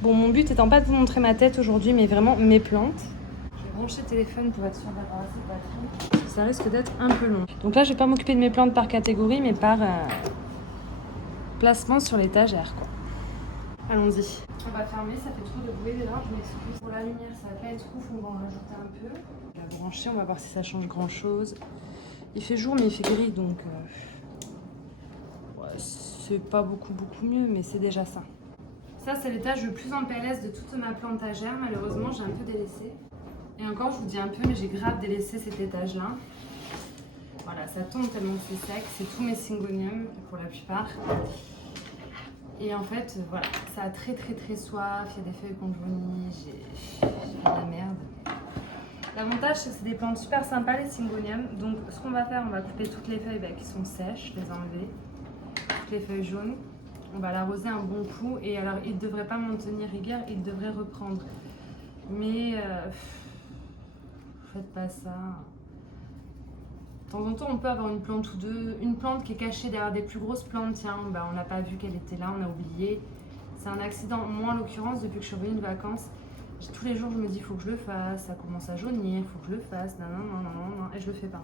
Bon, mon but étant pas de vous montrer ma tête aujourd'hui, mais vraiment mes plantes. Je vais brancher le téléphone pour être sûr d'avoir assez de batterie, parce que ça risque d'être un peu long. Donc là, je vais pas m'occuper de mes plantes par catégorie, mais par placement sur l'étagère, quoi. Allons-y. On va fermer, ça fait trop de bruit là, je m'excuse. Pour la lumière, ça va pas être ouf, on va en rajouter un peu. On va brancher, on va voir si ça change grand chose. Il fait jour, mais il fait gris, donc ouais, c'est pas beaucoup mieux, mais c'est déjà ça. Ça, c'est l'étage le plus en PLS de toute ma plantagère. Malheureusement, j'ai un peu délaissé. Et encore, je vous dis un peu, mais j'ai grave délaissé cet étage-là. Voilà, ça tombe tellement que c'est sec. C'est tous mes syngoniums, pour la plupart. Et en fait, voilà, ça a très soif. Il y a des feuilles qu'on jaunit. J'ai de la merde. L'avantage, c'est que c'est des plantes super sympas, les syngoniums. Donc, ce qu'on va faire, on va couper toutes les feuilles qui sont sèches, les enlever. Toutes les feuilles jaunes. On va l'arroser un bon coup et alors il ne devrait pas m'en tenir rigueur, il devrait reprendre. Mais faites pas ça. De temps en temps, on peut avoir une plante ou deux, une plante qui est cachée derrière des plus grosses plantes. Tiens, on n'a pas vu qu'elle était là, on a oublié. C'est un accident. Moi, en l'occurrence, depuis que je suis revenue de vacances, tous les jours, je me dis, il faut que je le fasse. Ça commence à jaunir, il faut que je le fasse. Non, et je le fais pas.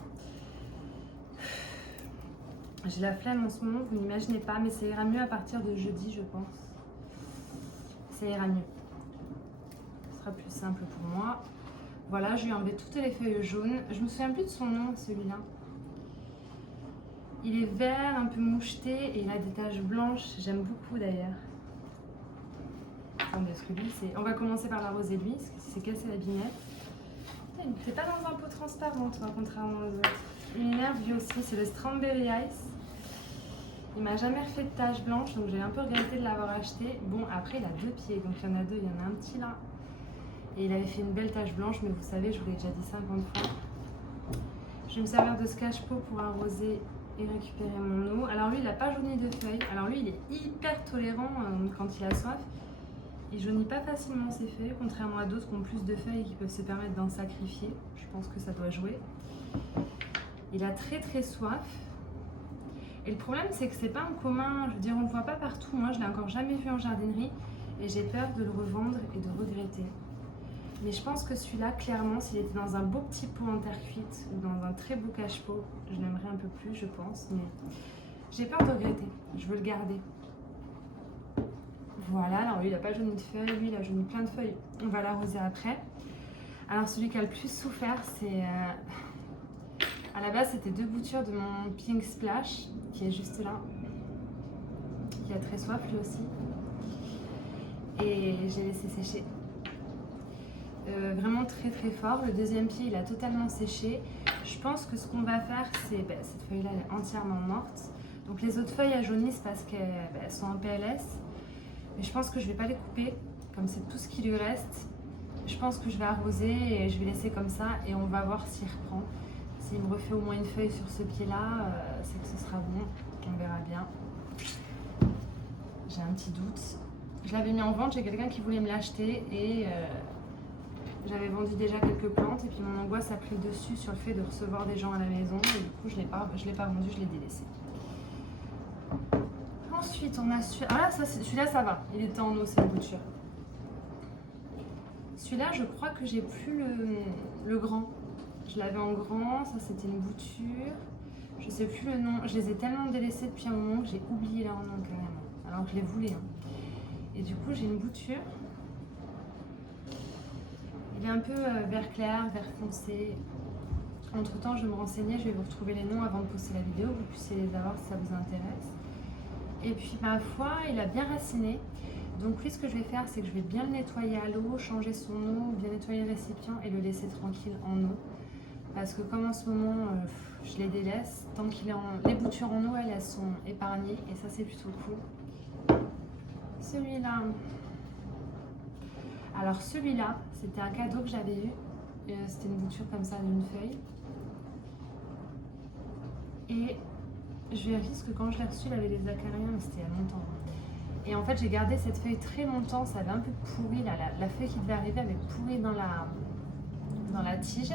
J'ai la flemme en ce moment, vous n'imaginez pas, mais ça ira mieux à partir de jeudi, je pense. Ça ira mieux. Ce sera plus simple pour moi. Voilà, je lui ai enlevé toutes les feuilles jaunes. Je me souviens plus de son nom, celui-là. Il est vert, un peu moucheté, et il a des taches blanches. J'aime beaucoup d'ailleurs. Attendez, parce que lui, c'est... On va commencer par l'arroser lui, parce qu'il s'est cassé la binette. T'es pas dans un pot transparent, toi, contrairement aux autres. Il m'énerve lui aussi, c'est le Strawberry Ice. Il m'a jamais refait de taches blanches, donc j'ai un peu regretté de l'avoir acheté. Bon, après, il a 2 pieds, donc il y en a 2, il y en a un petit là. Et il avait fait une belle tache blanche, mais vous savez, je vous l'ai déjà dit 50 fois. Je vais me servir de ce cache-pot pour arroser et récupérer mon eau. Alors lui, il n'a pas jauni de feuilles. Alors lui, il est hyper tolérant quand il a soif. Il jaunit pas facilement ses feuilles, contrairement à d'autres qui ont plus de feuilles et qui peuvent se permettre d'en sacrifier. Je pense que ça doit jouer. Il a très soif. Et le problème, c'est que c'est pas en commun. Je veux dire, on le voit pas partout. Moi, je l'ai encore jamais vu en jardinerie. Et j'ai peur de le revendre et de regretter. Mais je pense que celui-là, clairement, s'il était dans un beau petit pot en terre cuite ou dans un très beau cache-pot, je l'aimerais un peu plus, je pense. Mais j'ai peur de regretter. Je veux le garder. Voilà, alors lui, il n'a pas jauni de feuilles. Lui, il a jauni plein de feuilles. On va l'arroser après. Alors, celui qui a le plus souffert, c'est... À la base, c'était 2 boutures de mon Pink Splash, qui est juste là, qui a très soif lui aussi. Et j'ai laissé sécher. Vraiment très fort. Le deuxième pied, il a totalement séché. Je pense que ce qu'on va faire, c'est... cette feuille-là, elle est entièrement morte. Donc les autres feuilles, elles jaunissent parce qu'elles sont en PLS. Mais je pense que je ne vais pas les couper, comme c'est tout ce qui lui reste. Je pense que je vais arroser et je vais laisser comme ça et on va voir s'il reprend. S'il me refait au moins une feuille sur ce pied-là, c'est que ce sera bon. On verra bien. J'ai un petit doute. Je l'avais mis en vente, j'ai quelqu'un qui voulait me l'acheter et j'avais vendu déjà quelques plantes et puis mon angoisse a pris le dessus sur le fait de recevoir des gens à la maison et du coup je l'ai pas vendu, je l'ai délaissé. Ensuite on a celui-là. Ah là, celui-là ça va, il était en eau cette bouture. Celui-là je crois que j'ai plus le grand. Je l'avais en grand, ça c'était une bouture. Je sais plus le nom, je les ai tellement délaissés depuis un moment que j'ai oublié leur nom carrément. Alors que je les voulais. Hein. Et du coup j'ai une bouture. Il est un peu vert clair, vert foncé. Entre temps je vais me renseigner, je vais vous retrouver les noms avant de poster la vidéo, vous puissiez les avoir si ça vous intéresse. Et puis ma foi, il a bien raciné. Donc lui ce que je vais faire c'est que je vais bien le nettoyer à l'eau, changer son eau, bien nettoyer le récipient et le laisser tranquille en eau. Parce que comme en ce moment je les délaisse, tant qu'il est en... Les boutures en eau elles sont épargnées et ça c'est plutôt cool. Celui-là, alors celui-là c'était un cadeau que j'avais eu, c'était une bouture comme ça d'une feuille. Et je vérifie parce que quand je l'ai reçu il avait des acariens mais c'était il y a longtemps. Et en fait j'ai gardé cette feuille très longtemps, ça avait un peu pourri, la feuille qui devait arriver avait pourri dans la tige.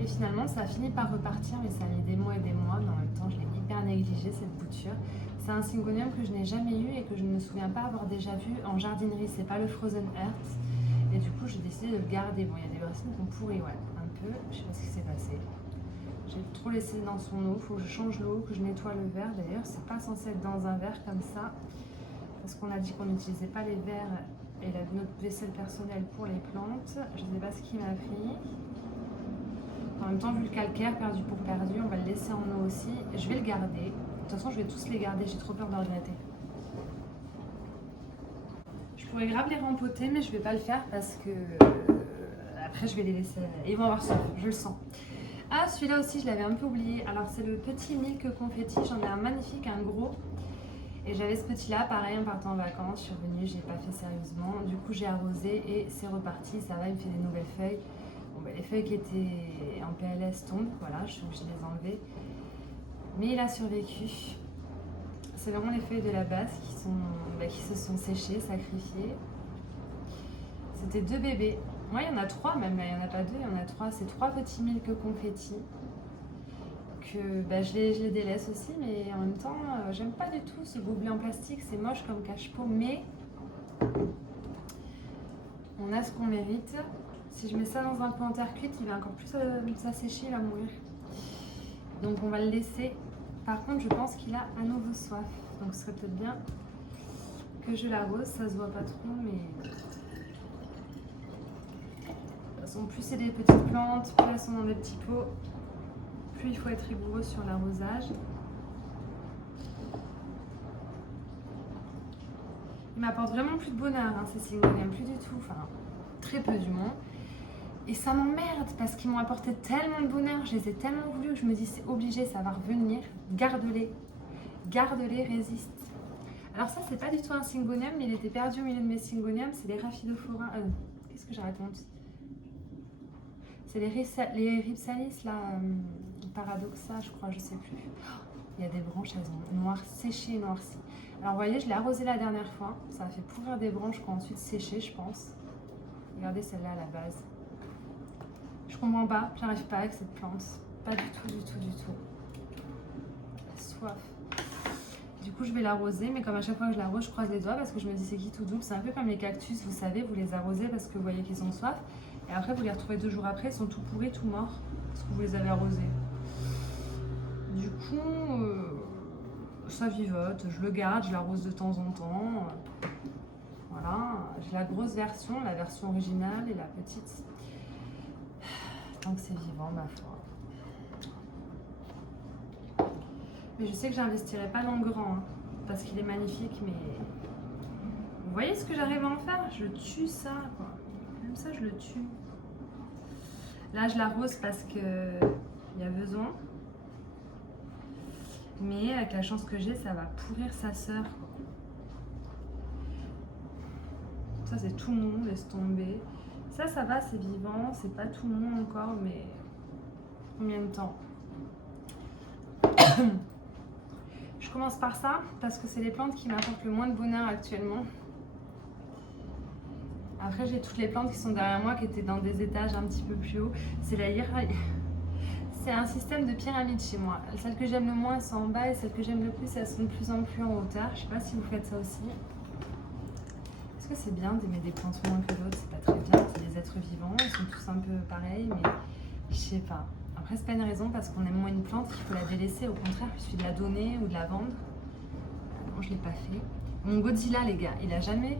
Et finalement, ça a fini par repartir, mais ça a mis des mois et des mois. Mais en même temps, je l'ai hyper négligé cette bouture. C'est un syngonium que je n'ai jamais eu et que je ne me souviens pas avoir déjà vu en jardinerie. C'est pas le Frozen Earth. Et du coup, j'ai décidé de le garder. Bon, il y a des racines qui ont pourri, ouais, un peu. Je sais pas ce qui s'est passé. J'ai trop laissé dans son eau. Il faut que je change l'eau, que je nettoie le verre. D'ailleurs, c'est pas censé être dans un verre comme ça. Parce qu'on a dit qu'on n'utilisait pas les verres et notre vaisselle personnelle pour les plantes. Je ne sais pas ce qui m'a pris. En même temps, vu le calcaire, perdu pour perdu, on va le laisser en eau aussi. Je vais le garder. De toute façon, je vais tous les garder. J'ai trop peur de regretter. Je pourrais grave les rempoter, mais je ne vais pas le faire parce que après, je vais les laisser. Ils vont avoir soif, je le sens. Ah, celui-là aussi, je l'avais un peu oublié. Alors, c'est le petit milk confetti. J'en ai un magnifique, un gros. Et j'avais ce petit-là, pareil, en partant en vacances. Je suis revenue, je n'ai pas fait sérieusement. Du coup, j'ai arrosé et c'est reparti. Ça va, il me fait des nouvelles feuilles. Bon, bah, les feuilles qui étaient en PLS tombent, voilà, je suis obligée de les enlever. Mais il a survécu. C'est vraiment les feuilles de la base qui se sont séchées, sacrifiées. C'était 2 bébés. Moi, il y en a 3 même, il n'y en a pas 2, il y en a 3. C'est 3 petits milk confetti. Que je les délaisse aussi, mais en même temps, j'aime pas du tout ce gobelet en plastique. C'est moche comme cache-pot, mais on a ce qu'on mérite. Si je mets ça dans un pot en terre cuite, il va encore plus s'assécher, il va mourir. Donc on va le laisser. Par contre, je pense qu'il a à nouveau soif. Donc ce serait peut-être bien que je l'arrose. Ça se voit pas trop, mais... De toute façon, plus c'est des petites plantes, plus elles sont dans des petits pots, plus il faut être rigoureux sur l'arrosage. Il m'apporte vraiment plus de bonheur, hein, ces syngoniums, plus du tout. Enfin, très peu du moins. Et ça m'emmerde parce qu'ils m'ont apporté tellement de bonheur, je les ai tellement voulu que je me dis c'est obligé, ça va revenir. Garde-les, garde-les, résiste. Alors ça, c'est pas du tout un syngonium, mais il était perdu au milieu de mes syngoniums, c'est les Rhaphidophora. Qu'est-ce que j'ai raconté? C'est les Rhipsalis, là, Paradoxa, je crois, je sais plus. Il y a des branches, elles ont noir, séché et noirci. Alors vous voyez, je l'ai arrosé la dernière fois, ça a fait pourrir des branches qui ont ensuite séché, je pense. Regardez celle-là à la base. Je comprends pas, j'arrive pas avec cette plante. Pas du tout, du tout, du tout. Soif. Du coup, je vais l'arroser, mais comme à chaque fois que je l'arrose, je croise les doigts parce que je me dis c'est qui tout double. C'est un peu comme les cactus, vous savez, vous les arrosez parce que vous voyez qu'ils ont soif. Et après, vous les retrouvez 2 jours après, ils sont tout pourris, tout morts, parce que vous les avez arrosés. Du coup, ça vivote, je le garde, je l'arrose de temps en temps. Voilà, j'ai la grosse version, la version originale et la petite. Tant que c'est vivant, ma foi. Mais je sais que j'investirai pas dans le grand, hein, parce qu'il est magnifique, mais... Vous voyez ce que j'arrive à en faire? Je tue ça, quoi. Même ça, je le tue. Là, je l'arrose parce que il y a besoin. Mais avec la chance que j'ai, ça va pourrir sa sœur. Ça, c'est tout mou, laisse tomber. Ça va, c'est vivant. C'est pas tout mou encore, mais combien de temps? Je commence par ça parce que c'est les plantes qui m'apportent le moins de bonheur actuellement. Après, j'ai toutes les plantes qui sont derrière moi qui étaient dans des étages un petit peu plus haut. C'est la C'est un système de pyramide chez moi. Celles que j'aime le moins, elles sont en bas et celles que j'aime le plus, elles sont de plus en plus en hauteur. Je sais pas si vous faites ça aussi. Est-ce que c'est bien d'aimer des plantes moins que d'autres? C'est pas très bien. C'est des êtres vivants. Ils sont tous un peu pareils, mais je sais pas. Après, c'est pas une raison parce qu'on aime moins une plante qu'il faut la délaisser. Au contraire, il suffit de la donner ou de la vendre. Non, je l'ai pas fait. Mon Godzilla, les gars, il a jamais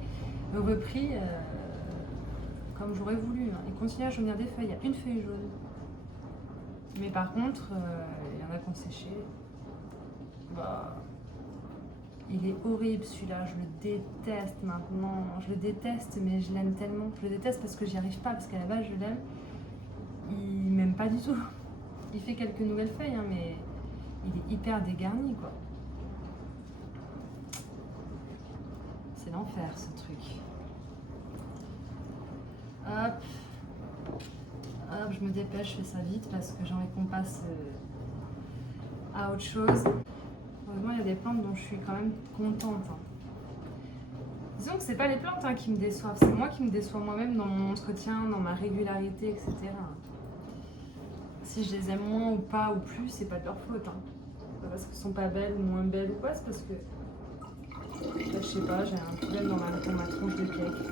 repris comme j'aurais voulu. Hein. Il continue à jaunir des feuilles. Il y a une feuille jaune. Mais par contre, il y en a qui ont séché. Bah, il est horrible celui-là. Je le déteste maintenant. Je le déteste, mais je l'aime tellement. Je le déteste parce que j'y arrive pas. Parce qu'à la base, je l'aime. Il m'aime pas du tout. Il fait quelques nouvelles feuilles, hein, mais il est hyper dégarni, quoi. C'est l'enfer, ce truc. Hop. Hop, je me dépêche, je fais ça vite parce que j'ai envie qu'on passe à autre chose. Heureusement, il y a des plantes dont je suis quand même contente. Hein. Disons que c'est pas les plantes qui me déçoivent, c'est moi qui me déçois moi-même dans mon entretien, dans ma régularité, etc. Si je les aime moins ou pas ou plus, c'est pas de leur faute. Hein. Pas parce qu'elles sont pas belles ou moins belles ou quoi, c'est parce que je sais pas, j'ai un problème dans ma tronche de cake.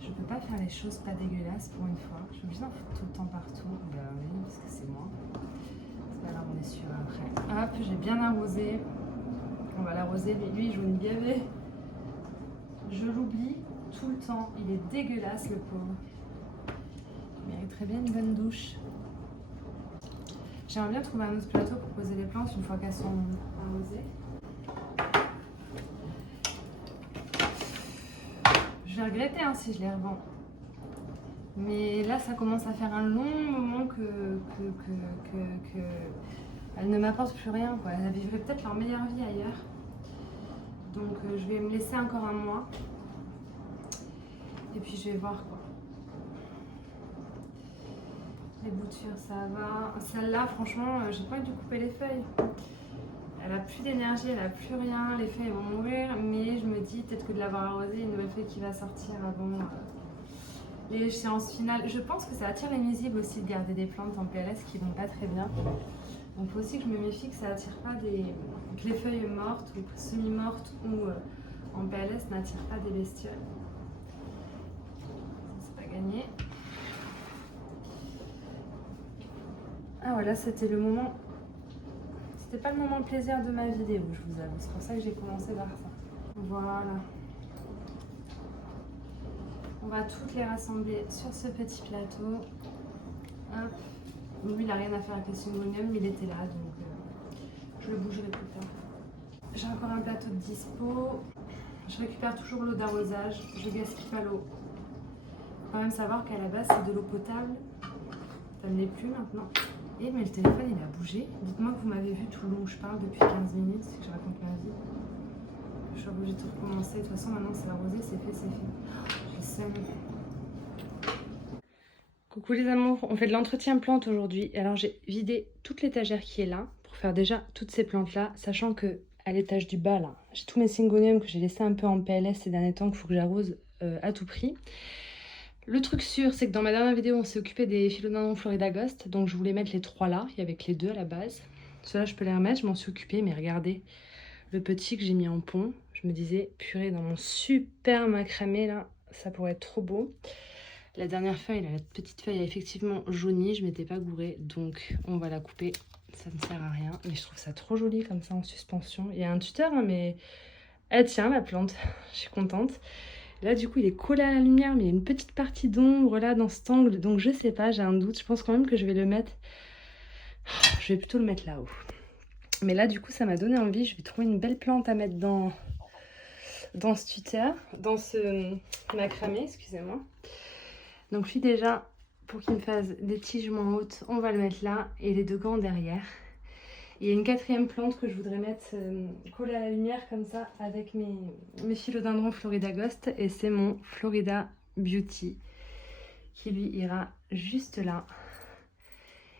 Je peux pas faire les choses pas dégueulasses pour une fois. Je suis obligée d'en foutre tout le temps partout. Bah oui, parce que c'est moi. C'est pas grave, on est sûr après. Hop, j'ai bien arrosé. On va l'arroser, mais lui il jaunit gavé. Je l'oublie tout le temps. Il est dégueulasse le pauvre. Il mériterait bien une bonne douche. J'aimerais bien trouver un autre plateau pour poser les plantes une fois qu'elles sont arrosées. Je vais regretter hein, si je les revends. Mais là, ça commence à faire un long moment que elles ne m'apportent plus rien, quoi. Elles vivraient peut-être leur meilleure vie ailleurs. Donc je vais me laisser encore un mois. Et puis je vais voir quoi. Les boutures, ça va. Celle-là, franchement, j'ai pas dû couper les feuilles. Elle a plus d'énergie, elle a plus rien. Les feuilles vont mourir. Mais je me dis peut-être que de l'avoir arrosée, une nouvelle feuille qui va sortir avant les échéances finales. Je pense que ça attire les nuisibles aussi de garder des plantes en PLS qui vont pas très bien. Donc il faut aussi que je me méfie que ça attire pas que les feuilles mortes ou semi-mortes ou en PLS n'attirent pas des bestioles. C'est pas gagné. Ah voilà, c'était le moment. C'était pas le moment plaisir de ma vidéo, je vous avoue. C'est pour ça que j'ai commencé par ça. Voilà. On va toutes les rassembler sur ce petit plateau. Hop. Lui, il n'a rien à faire avec le syngonium, mais il était là, donc je le bougerai plus tard. J'ai encore un plateau de dispo. Je récupère toujours l'eau d'arrosage. Je gaspille pas l'eau. Il faut quand même savoir qu'à la base, c'est de l'eau potable. Ça ne l'est plus maintenant. Et mais le téléphone, il a bougé. Dites-moi que vous m'avez vu tout le long où je parle depuis 15 minutes, si je raconte ma vie. Je suis obligée de tout recommencer. De toute façon, maintenant, c'est arrosé, c'est fait, c'est fait. Je sais. Coucou les amours, on fait de l'entretien plante aujourd'hui. Alors j'ai vidé toute l'étagère qui est là pour faire déjà toutes ces plantes là, sachant que à l'étage du bas là, j'ai tous mes syngoniums que j'ai laissé un peu en PLS ces derniers temps qu'il faut que j'arrose à tout prix. Le truc sûr, c'est que dans ma dernière vidéo, on s'est occupé des philodendrons Florida Ghost, donc je voulais mettre les 3 là, il y avait que les 2 à la base. Ceux-là, je peux les remettre, je m'en suis occupée, mais regardez, le petit que j'ai mis en pont, je me disais, purée, dans mon super macramé là, ça pourrait être trop beau. La dernière feuille, la petite feuille a effectivement jauni, je m'étais pas gourée, donc on va la couper, ça ne sert à rien. Mais je trouve ça trop joli comme ça en suspension. Il y a un tuteur, hein, mais elle tient la plante, je suis contente. Là du coup il est collé à la lumière, mais il y a une petite partie d'ombre là dans cet angle, donc je sais pas, j'ai un doute, je pense quand même que je vais le mettre... Je vais plutôt le mettre là-haut. Mais là du coup ça m'a donné envie, je vais trouver une belle plante à mettre dans ce tuteur, dans ce macramé, excusez-moi. Donc lui déjà, pour qu'il me fasse des tiges moins hautes, on va le mettre là et les 2 grands derrière. Il y a une 4e plante que je voudrais mettre collée à la lumière comme ça avec mes philodendrons Florida Ghost et c'est mon Florida Beauty qui lui ira juste là.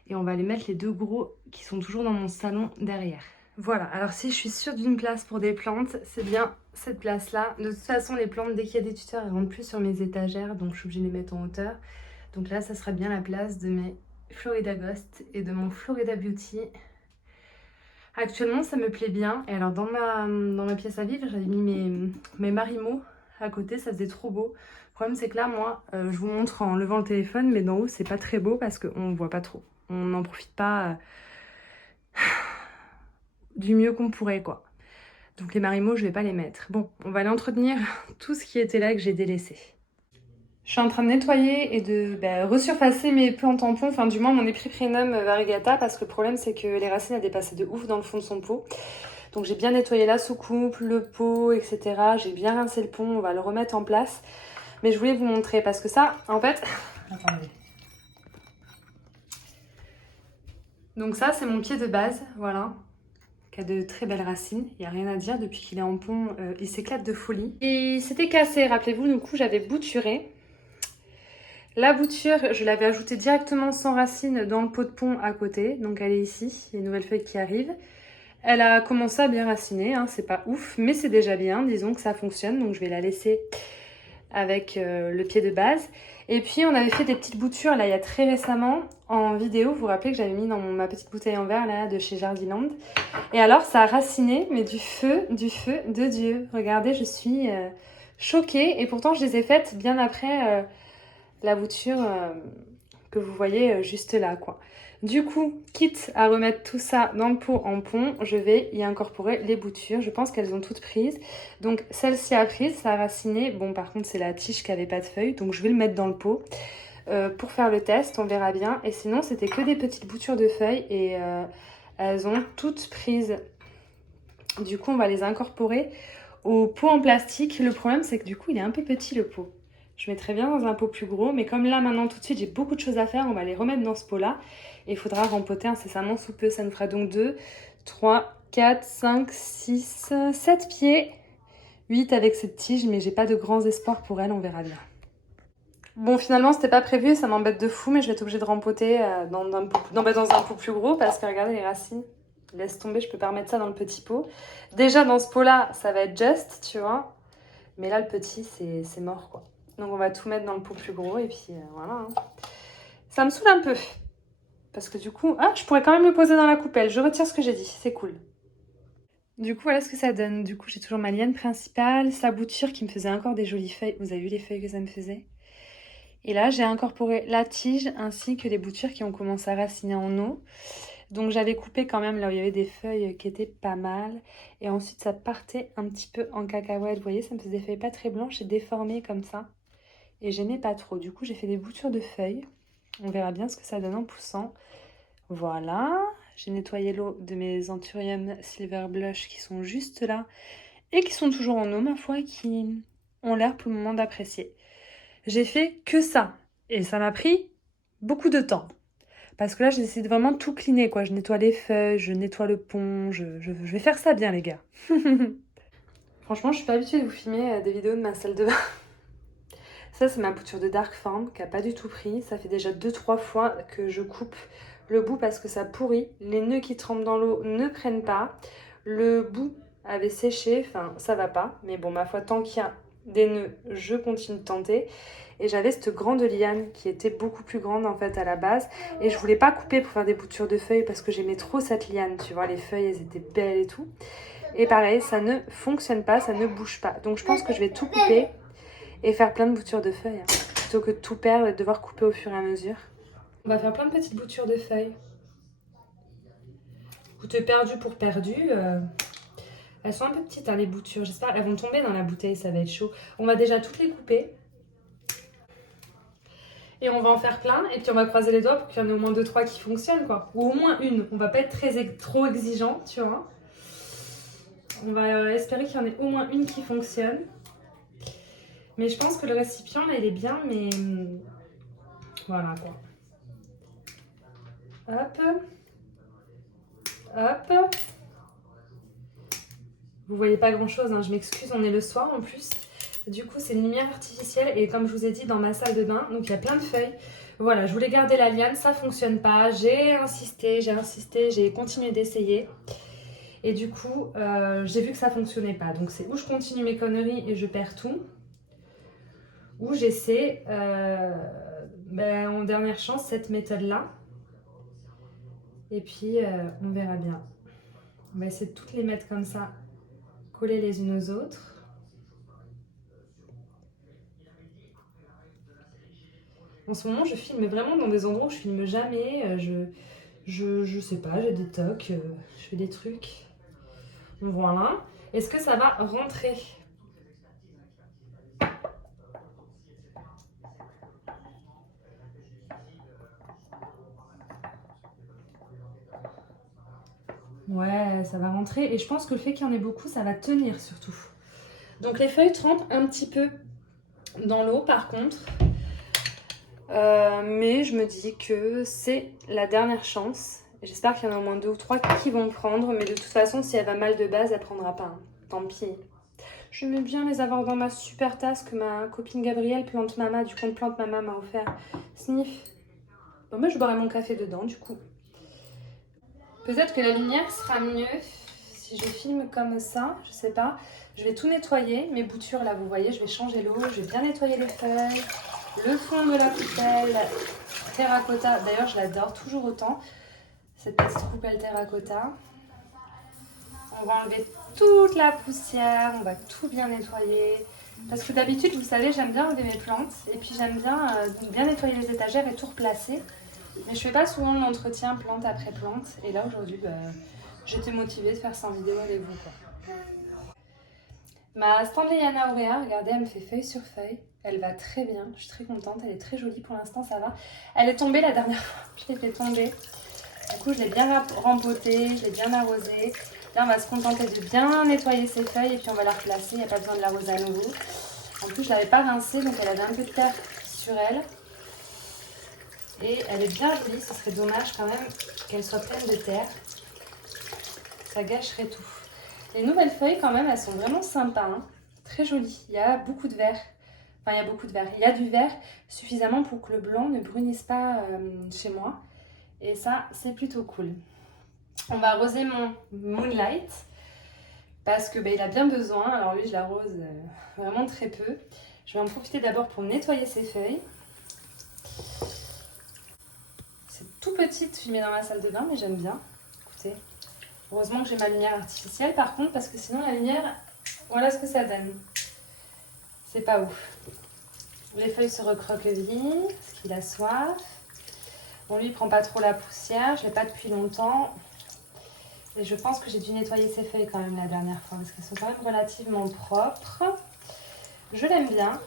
Et on va les mettre les 2 gros qui sont toujours dans mon salon derrière. Voilà, alors si je suis sûre d'une place pour des plantes, c'est bien cette place-là. De toute façon, les plantes, dès qu'il y a des tuteurs, elles rentrent plus sur mes étagères, donc je suis obligée de les mettre en hauteur. Donc là, ça sera bien la place de mes Florida Ghost et de mon Florida Beauty. Actuellement, ça me plaît bien. Et alors, dans ma pièce à vivre, j'avais mis mes marimots à côté, ça faisait trop beau. Le problème, c'est que là, moi, je vous montre en levant le téléphone, mais d'en haut, c'est pas très beau parce qu'on ne voit pas trop. On n'en profite pas... du mieux qu'on pourrait quoi. Donc les marimots je vais pas les mettre. Bon, on va aller entretenir tout ce qui était là que j'ai délaissé. Je suis en train de nettoyer et de resurfacer mes plantes en pont, enfin du moins mon Epipremnum variegata parce que le problème c'est que les racines elles dépassaient de ouf dans le fond de son pot. Donc j'ai bien nettoyé la soucoupe, le pot, etc. J'ai bien rincé le pont, on va le remettre en place. Mais je voulais vous montrer parce que ça, en fait... Attendez. Donc ça c'est mon pied de base, voilà. Qui a de très belles racines, il n'y a rien à dire, depuis qu'il est en pont, il s'éclate de folie. Et il s'était cassé, rappelez-vous, du coup j'avais bouturé. La bouture, je l'avais ajoutée directement sans racines dans le pot de pont à côté, donc elle est ici, il y a une nouvelle feuille qui arrive. Elle a commencé à bien raciner, hein, c'est pas ouf, mais c'est déjà bien, disons que ça fonctionne, donc je vais la laisser avec le pied de base. Et puis on avait fait des petites boutures là il y a très récemment en vidéo. Vous vous rappelez que j'avais mis dans ma petite bouteille en verre là de chez Jardiland. Et alors ça a raciné, mais du feu de Dieu. Regardez, je suis choquée. Et pourtant je les ai faites bien après la bouture que vous voyez juste là quoi. Du coup, quitte à remettre tout ça dans le pot en pont, je vais y incorporer les boutures. Je pense qu'elles ont toutes prises. Donc celle-ci a prise, ça a raciné. Bon, par contre, c'est la tige qui avait pas de feuilles. Donc je vais le mettre dans le pot pour faire le test. On verra bien. Et sinon, c'était que des petites boutures de feuilles. Et elles ont toutes prises. Du coup, on va les incorporer au pot en plastique. Le problème, c'est que du coup, il est un peu petit le pot. Je mettrais bien dans un pot plus gros. Mais comme là, maintenant, tout de suite, j'ai beaucoup de choses à faire. On va les remettre dans ce pot-là. Et il faudra rempoter incessamment sous peu. Ça nous fera donc 2, 3, 4, 5, 6, 7 pieds. 8 avec cette tige, mais j'ai pas de grands espoirs pour elle, on verra bien. Bon, finalement, c'était pas prévu, ça m'embête de fou, mais je vais être obligée de rempoter dans un pot plus gros parce que regardez les racines. Laisse tomber, je peux pas remettre ça dans le petit pot. Déjà, dans ce pot-là, ça va être juste, tu vois. Mais là, le petit, c'est mort, quoi. Donc, on va tout mettre dans le pot plus gros et puis voilà. Hein. Ça me saoule un peu. Parce que du coup... Ah, je pourrais quand même le poser dans la coupelle. Je retire ce que j'ai dit, c'est cool. Du coup, voilà ce que ça donne. Du coup, j'ai toujours ma liane principale, sa bouture qui me faisait encore des jolies feuilles. Vous avez vu les feuilles que ça me faisait? Et là, j'ai incorporé la tige ainsi que les boutures qui ont commencé à raciner en eau. Donc, j'avais coupé quand même là où il y avait des feuilles qui étaient pas mal. Et ensuite, ça partait un petit peu en cacahuète. Vous voyez, ça me faisait des feuilles pas très blanches et déformées comme ça. Et j'aimais pas trop. Du coup, j'ai fait des boutures de feuilles. On verra bien ce que ça donne en poussant. Voilà, j'ai nettoyé l'eau de mes Anthurium Silver Blush qui sont juste là et qui sont toujours en eau, ma foi, et qui ont l'air pour le moment d'apprécier. J'ai fait que ça et ça m'a pris beaucoup de temps parce que là, j'essaie de vraiment tout cleaner, quoi. Je nettoie les feuilles, je nettoie le pont, je vais faire ça bien, les gars. Franchement, je suis pas habituée de vous filmer des vidéos de ma salle de bain. Ça, c'est ma bouture de Dark Form qui a pas du tout pris. Ça fait déjà 2-3 fois que je coupe le bout parce que ça pourrit. Les nœuds qui trempent dans l'eau ne prennent pas. Le bout avait séché, enfin ça va pas. Mais bon, ma foi, tant qu'il y a des nœuds, je continue de tenter. Et j'avais cette grande liane qui était beaucoup plus grande en fait à la base. Et je voulais pas couper pour faire des boutures de feuilles parce que j'aimais trop cette liane. Tu vois, les feuilles, elles étaient belles et tout. Et pareil, ça ne fonctionne pas, ça ne bouge pas. Donc je pense que je vais tout couper et faire plein de boutures de feuilles. Hein, plutôt que de tout perdre et de devoir couper au fur et à mesure. On va faire plein de petites boutures de feuilles. Écoutez, perdu pour perdu. Elles sont un peu petites, hein, les boutures. J'espère qu'elles vont tomber dans la bouteille, ça va être chaud. On va déjà toutes les couper. Et on va en faire plein. Et puis on va croiser les doigts pour qu'il y en ait au moins 2-3 qui fonctionnent, quoi. Ou au moins une. On va pas être trop exigeant, tu vois. On va espérer qu'il y en ait au moins une qui fonctionne. Mais je pense que le récipient, là, il est bien, mais... Voilà, quoi. Hop. Hop. Vous voyez pas grand chose, hein, je m'excuse, on est le soir en plus. Du coup, c'est une lumière artificielle et comme je vous ai dit, dans ma salle de bain, donc il y a plein de feuilles. Voilà, je voulais garder la liane, ça fonctionne pas. J'ai insisté, j'ai continué d'essayer. Et du coup, j'ai vu que ça fonctionnait pas. Donc c'est où je continue mes conneries et je perds tout, ou j'essaie, en dernière chance, cette méthode-là. Et puis, on verra bien. On va essayer de toutes les mettre comme ça, collées les unes aux autres. En ce moment, je filme vraiment dans des endroits où je filme jamais. Je sais pas, j'ai des tocs, je fais des trucs. Voilà. Est-ce que ça va rentrer? Ouais, ça va rentrer. Et je pense que le fait qu'il y en ait beaucoup, ça va tenir surtout. Donc les feuilles trempent un petit peu dans l'eau par contre. Mais je me dis que c'est la dernière chance. J'espère qu'il y en a au moins 2 ou 3 qui vont prendre. Mais de toute façon, si elle va mal de base, elle prendra pas. Hein. Tant pis. J'aimais bien les avoir dans ma super tasse que ma copine Gabrielle Plante Mama du compte Plante Mama m'a offert. Sniff. Bon, moi, je boirai mon café dedans, du coup. Peut-être que la lumière sera mieux si si je filme comme ça, je sais pas, je vais tout nettoyer. Mes boutures là, vous voyez, je vais changer l'eau, je vais bien nettoyer les feuilles, le fond de la poubelle, terracotta. D'ailleurs, je l'adore toujours autant, cette petite poubelle terracotta. On va enlever toute la poussière, on va tout bien nettoyer. Parce que d'habitude, vous savez, j'aime bien enlever mes plantes et puis j'aime bien nettoyer les étagères et tout replacer. Mais je fais pas souvent l'entretien plante après plante. Et là, aujourd'hui, j'étais motivée de faire 100 vidéos avec vous, quoi. Ma Standleyana Aurea, regardez, elle me fait feuille sur feuille. Elle va très bien, je suis très contente, elle est très jolie pour l'instant, ça va. Elle est tombée la dernière fois, je l'ai fait tomber. Du coup, je l'ai bien rempotée, je l'ai bien arrosée. Là, on va se contenter de bien nettoyer ses feuilles et puis on va la replacer. Il n'y a pas besoin de l'arroser à nouveau. En plus, je ne l'avais pas rincée, donc elle avait un peu de terre sur elle. Et elle est bien jolie. Ce serait dommage quand même qu'elle soit pleine de terre. Ça gâcherait tout. Les nouvelles feuilles, quand même, elles sont vraiment sympas. Hein. Très jolies. Il y a beaucoup de vert. Enfin, il y a beaucoup de vert. Il y a du vert suffisamment pour que le blanc ne brunisse pas chez moi. Et ça, c'est plutôt cool. On va arroser mon Moonlight parce que il a bien besoin. Alors lui, je l'arrose vraiment très peu. Je vais en profiter d'abord pour nettoyer ses feuilles. C'est tout petit de filmer dans ma salle de bain, mais j'aime bien. Écoutez, heureusement que j'ai ma lumière artificielle par contre, parce que sinon la lumière, voilà ce que ça donne. C'est pas ouf. Les feuilles se recroquevillent parce qu'il a soif. Bon, lui, il prend pas trop la poussière. Je l'ai pas depuis longtemps. Et je pense que j'ai dû nettoyer ses feuilles quand même la dernière fois parce qu'elles sont quand même relativement propres. Je l'aime bien.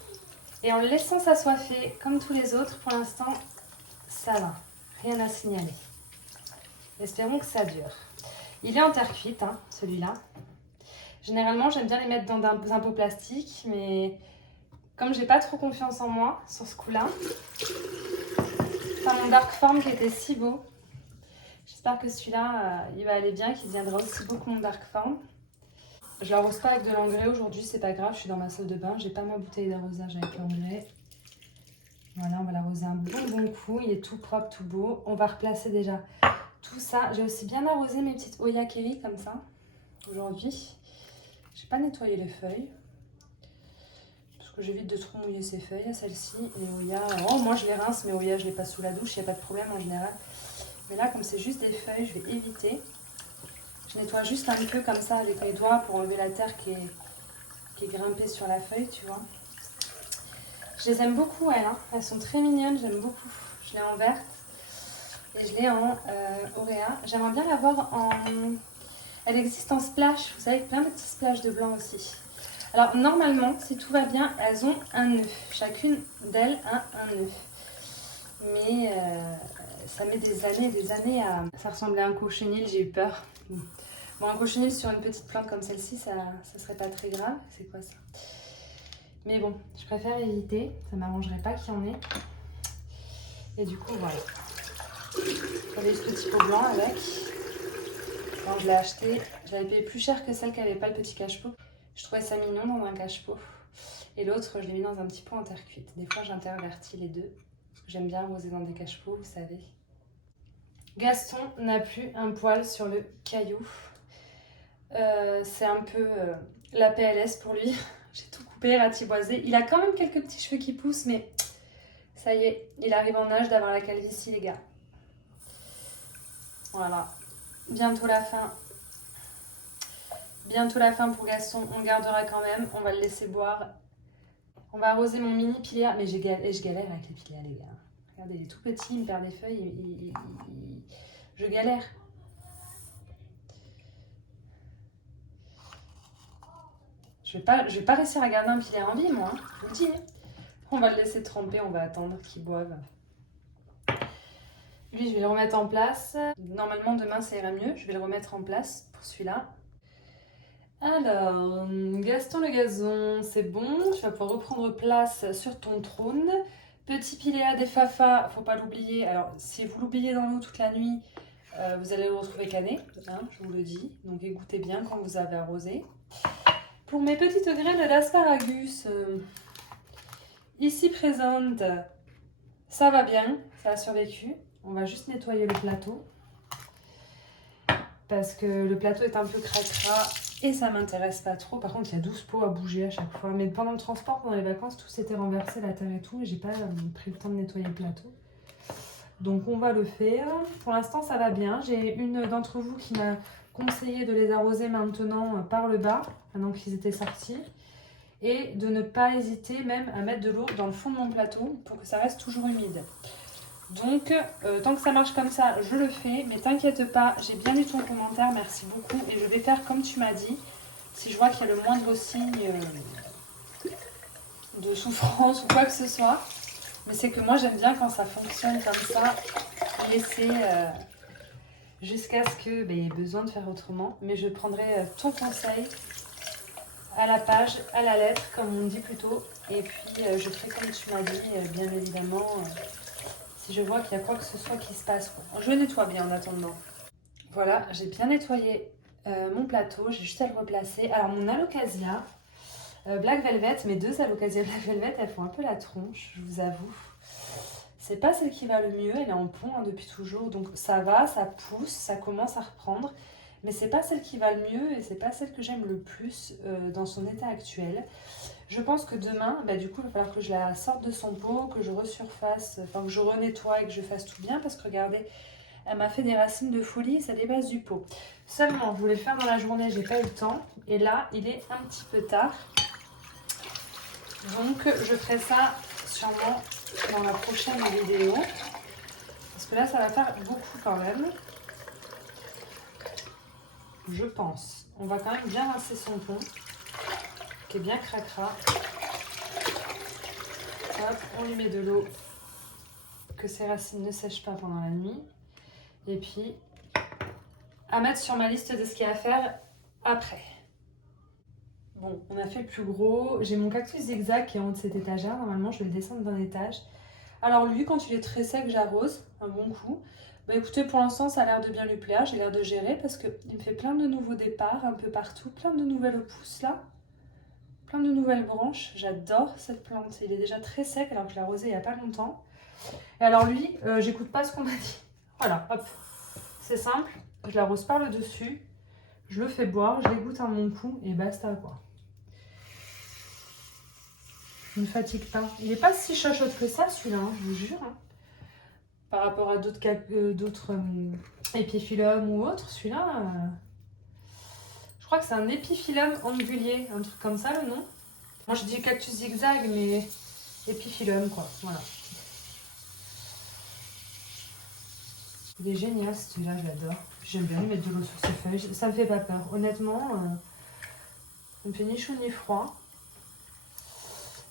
Et en le laissant s'assoiffer comme tous les autres, pour l'instant, ça va. Rien à signaler. Espérons que ça dure. Il est en terre cuite, hein, celui-là. Généralement, j'aime bien les mettre dans un pot plastique, mais comme j'ai pas trop confiance en moi sur ce coup-là, enfin, mon Dark Form qui était si beau, j'espère que celui-là, il va aller bien, qu'il deviendra aussi beau que mon Dark Form. Je l'arrose pas avec de l'engrais aujourd'hui, c'est pas grave, je suis dans ma salle de bain, j'ai pas ma bouteille d'arrosage avec l'engrais. Voilà, on va l'arroser un bon coup, il est tout propre, tout beau. On va replacer déjà tout ça. J'ai aussi bien arrosé mes petites Oyakeri comme ça, aujourd'hui. J'ai pas nettoyé les feuilles, parce que j'évite de trop mouiller ces feuilles. Celle-ci, les Oya, oh, moi je les rince, mais Oya je les passe sous la douche, il n'y a pas de problème en général. Mais là, comme c'est juste des feuilles, je vais éviter. Je nettoie juste un peu comme ça avec les doigts pour enlever la terre qui est grimpée sur la feuille, tu vois. Je les aime beaucoup, elles. Hein. Elles sont très mignonnes, j'aime beaucoup. Je l'ai en verte et je l'ai en Aurea. J'aimerais bien l'avoir en... Elle existe en splash, vous savez, plein de petits splashes de blanc aussi. Alors, normalement, si tout va bien, elles ont un œuf. Chacune d'elles a un œuf. Mais ça met des années à... Ça ressemblait à un cochenille, j'ai eu peur. Bon, un cochenille sur une petite plante comme celle-ci, ça serait pas très grave. C'est quoi ça? Mais bon, je préfère éviter. Ça m'arrangerait pas qu'il y en ait. Et du coup, voilà. J'avais ce petit pot blanc avec. Quand je l'ai acheté, je l'avais payé plus cher que celle qui n'avait pas le petit cache-pot. Je trouvais ça mignon dans un cache-pot. Et l'autre, je l'ai mis dans un petit pot en terre cuite. Des fois, j'intervertis les deux. Parce que j'aime bien arroser dans des cache-pots, vous savez. Gaston n'a plus un poil sur le caillou. C'est un peu la PLS pour lui. J'ai tout coupé, ratiboisé. Il a quand même quelques petits cheveux qui poussent, mais ça y est, il arrive en âge d'avoir la calvitie, les gars. Voilà. Bientôt la fin. Bientôt la fin pour Gaston. On gardera quand même. On va le laisser boire. On va arroser mon mini piléa. Mais je galère avec les piléas, les gars. Regardez, il est tout petit, il me perd des feuilles. Je galère. Je vais pas réussir à garder un piléa en vie, moi. Hein. Je vous le dis. On va le laisser tremper, on va attendre qu'il boive. Lui, je vais le remettre en place. Normalement, demain, ça ira mieux. Je vais le remettre en place pour celui-là. Alors, Gaston le gazon, c'est bon. Tu vas pouvoir reprendre place sur ton trône. Petit piléa des Fafa, faut pas l'oublier. Alors, si vous l'oubliez dans l'eau toute la nuit, vous allez le retrouver cané, hein, je vous le dis. Donc, égouttez bien quand vous avez arrosé. Pour mes petites graines d'asparagus, ici présentes, ça va bien, ça a survécu. On va juste nettoyer le plateau. parce que le plateau est un peu cracra et ça m'intéresse pas trop. Par contre, il y a 12 pots à bouger à chaque fois. Mais pendant le transport, pendant les vacances, tout s'était renversé, la terre et tout, et j'ai pas pris le temps de nettoyer le plateau. Donc on va le faire. Pour l'instant, ça va bien. J'ai une d'entre vous qui m'a conseillé de les arroser maintenant par le bas, maintenant qu'ils étaient sortis. Et de ne pas hésiter même à mettre de l'eau dans le fond de mon plateau pour que ça reste toujours humide. Donc, tant que ça marche comme ça, je le fais. Mais t'inquiète pas, j'ai bien lu ton commentaire, merci beaucoup. Et je vais faire comme tu m'as dit. Si je vois qu'il y a le moindre signe de souffrance ou quoi que ce soit. Mais c'est que moi, j'aime bien quand ça fonctionne comme ça. Laisser jusqu'à ce que il y ait besoin de faire autrement. Mais je prendrai ton conseil à la page, à la lettre, comme on dit plutôt. Et puis, je ferai comme tu m'as dit, bien évidemment. Si je vois qu'il y a quoi que ce soit qui se passe. Je nettoie bien en attendant. Voilà, j'ai bien nettoyé mon plateau. J'ai juste à le replacer. Alors, mon alocasia Black Velvet, mes deux alocasia Black Velvet, elles font un peu la tronche, je vous avoue. C'est pas celle qui va le mieux. Elle est en pont depuis toujours. Donc, ça va, ça pousse, ça commence à reprendre. Mais c'est pas celle qui va le mieux et c'est pas celle que j'aime le plus dans son état actuel. Je pense que demain, du coup, il va falloir que je la sorte de son pot, que je resurface, enfin que je renettoie et que je fasse tout bien parce que regardez, elle m'a fait des racines de folie et ça dépasse du pot. Seulement, je voulais le faire dans la journée, j'ai pas eu le temps et là, il est un petit peu tard. Donc, je ferai ça sûrement dans la prochaine vidéo parce que là, ça va faire beaucoup quand même. Je pense. On va quand même bien rincer son pont, qui est bien cracra. Hop, on lui met de l'eau, que ses racines ne sèchent pas pendant la nuit. Et puis, à mettre sur ma liste de ce qu'il y a à faire après. Bon, on a fait le plus gros. J'ai mon cactus zigzag qui est en haut de cette étagère. Normalement, je vais le descendre d'un étage. Alors lui, quand il est très sec, j'arrose un bon coup. Écoutez, pour l'instant, ça a l'air de bien lui plaire. J'ai l'air de gérer parce qu'il me fait plein de nouveaux départs un peu partout. Plein de nouvelles pousses là. Plein de nouvelles branches. J'adore cette plante. Il est déjà très sec alors que je l'ai arrosé il n'y a pas longtemps. Et alors lui, j'écoute pas ce qu'on m'a dit. Voilà, hop. C'est simple. Je l'arrose par le dessus. Je le fais boire. Je l'égoutte à mon cou et basta quoi. Je ne fatigue pas. Il n'est pas si chachotte que ça celui-là, hein, je vous jure. Hein. Par rapport à d'autres épiphyllum ou autres, celui-là, je crois que c'est un épiphyllum angulier, un truc comme ça le nom. Moi je dis cactus zigzag, mais épiphyllum quoi, voilà. Il est génial celui-là, je l'adore. J'aime bien lui mettre de l'eau sur ses feuilles, ça me fait pas peur. Honnêtement, ça me fait ni chaud ni froid.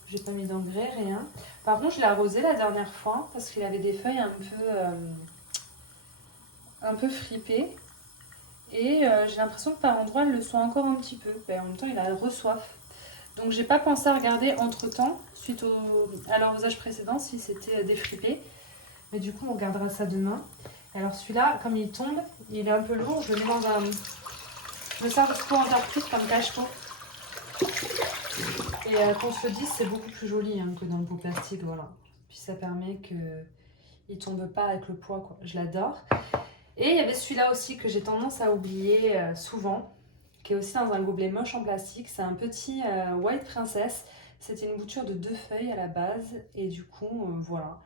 J'ai pas mis d'engrais, rien. Par contre, je l'ai arrosé la dernière fois parce qu'il avait des feuilles un peu fripées. Et j'ai l'impression que par endroits, elles le sont encore un petit peu. En même temps, il a re-soif. Donc, j'ai pas pensé à regarder entre-temps, suite à l'arrosage précédent, si c'était défrippé. Mais du coup, on regardera ça demain. Et alors, celui-là, comme il tombe, il est un peu lourd. Je le mets dans un... Je me sers de ce pot en terre cuite comme cache-pot. Et qu'on se le dise, c'est beaucoup plus joli que dans le pot plastique, voilà. Puis ça permet qu'il ne tombe pas avec le poids, quoi. Je l'adore. Et il y avait celui-là aussi que j'ai tendance à oublier souvent, qui est aussi dans un gobelet moche en plastique. C'est un petit White Princess. C'était une bouture de 2 feuilles à la base. Et du coup, voilà.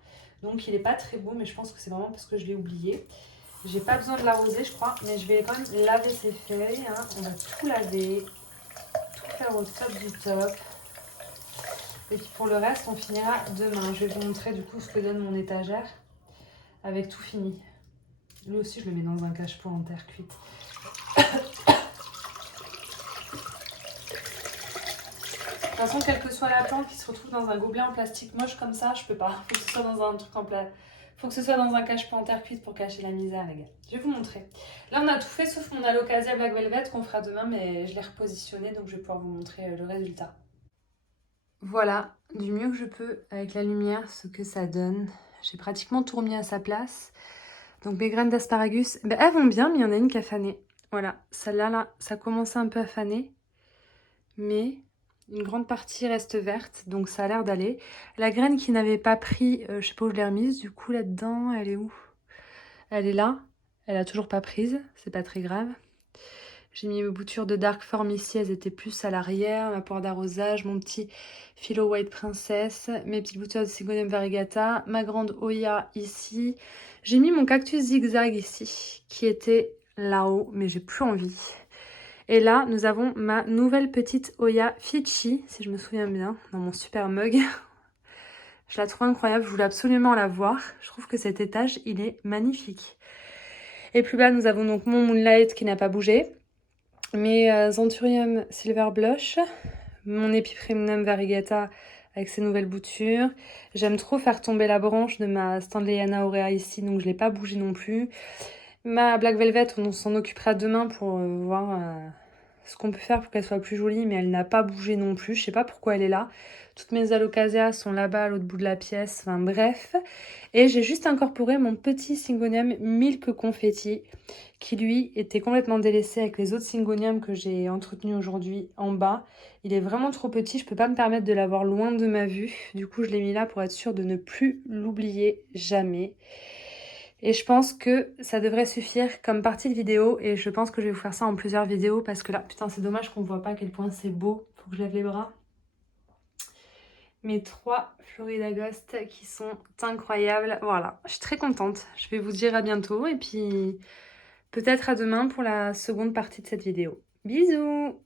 Donc il n'est pas très beau, mais je pense que c'est vraiment parce que je l'ai oublié. J'ai pas besoin de l'arroser, je crois, mais je vais quand même laver ces feuilles. Hein. On va tout laver, tout faire au top du top. Et puis pour le reste, on finira demain. Je vais vous montrer du coup ce que donne mon étagère avec tout fini. Lui aussi, je le mets dans un cache-pot en terre cuite. De toute façon, quelle que soit la plante qui se retrouve dans un gobelet en plastique moche comme ça, je peux pas. Faut que ce soit dans un truc en plat. Faut que ce soit dans un cache-pot en terre cuite pour cacher la misère, les gars. Je vais vous montrer. Là, on a tout fait sauf mon alocasia Black Velvet qu'on fera demain, mais je l'ai repositionné, donc je vais pouvoir vous montrer le résultat. Voilà, du mieux que je peux avec la lumière, ce que ça donne. J'ai pratiquement tout remis à sa place. Donc mes graines d'asparagus, elles vont bien, mais il y en a une qui a fané. Voilà, celle-là, là, ça commence un peu à faner. Mais une grande partie reste verte, donc ça a l'air d'aller. La graine qui n'avait pas pris, je sais pas où je l'ai remise, du coup là-dedans, elle est où? Elle est là. Elle a toujours pas prise, c'est pas très grave. J'ai mis mes boutures de Dark Form ici, elles étaient plus à l'arrière, ma poire d'arrosage, mon petit Philo White Princess, mes petites boutures de Syngonium variegata, ma grande Oya ici. J'ai mis mon cactus zigzag ici, qui était là-haut, mais j'ai plus envie. Et là, nous avons ma nouvelle petite Oya Fichi, si je me souviens bien, dans mon super mug. Je la trouve incroyable, je voulais absolument la voir. Je trouve que cet étage, il est magnifique. Et plus bas, nous avons donc mon Moonlight qui n'a pas bougé. Mes Anthurium Silver Blush, mon Epipremnum Variegata avec ses nouvelles boutures. J'aime trop faire tomber la branche de ma Standleyana Aurea ici, donc je ne l'ai pas bougé non plus. Ma Black Velvet, on s'en occupera demain pour voir ce qu'on peut faire pour qu'elle soit plus jolie, mais elle n'a pas bougé non plus. Je ne sais pas pourquoi elle est là. Toutes mes Alocasia sont là-bas à l'autre bout de la pièce, enfin bref. Et j'ai juste incorporé mon petit Syngonium Milk Confetti, qui lui était complètement délaissé avec les autres Syngonium que j'ai entretenus aujourd'hui en bas. Il est vraiment trop petit, je peux pas me permettre de l'avoir loin de ma vue. Du coup, je l'ai mis là pour être sûre de ne plus l'oublier jamais. Et je pense que ça devrait suffire comme partie de vidéo. Et je pense que je vais vous faire ça en plusieurs vidéos parce que là, putain, c'est dommage qu'on voit pas à quel point c'est beau. Faut que je lève les bras. Mes 3 Florida Ghost qui sont incroyables. Voilà, je suis très contente. Je vais vous dire à bientôt et puis peut-être à demain pour la seconde partie de cette vidéo. Bisous!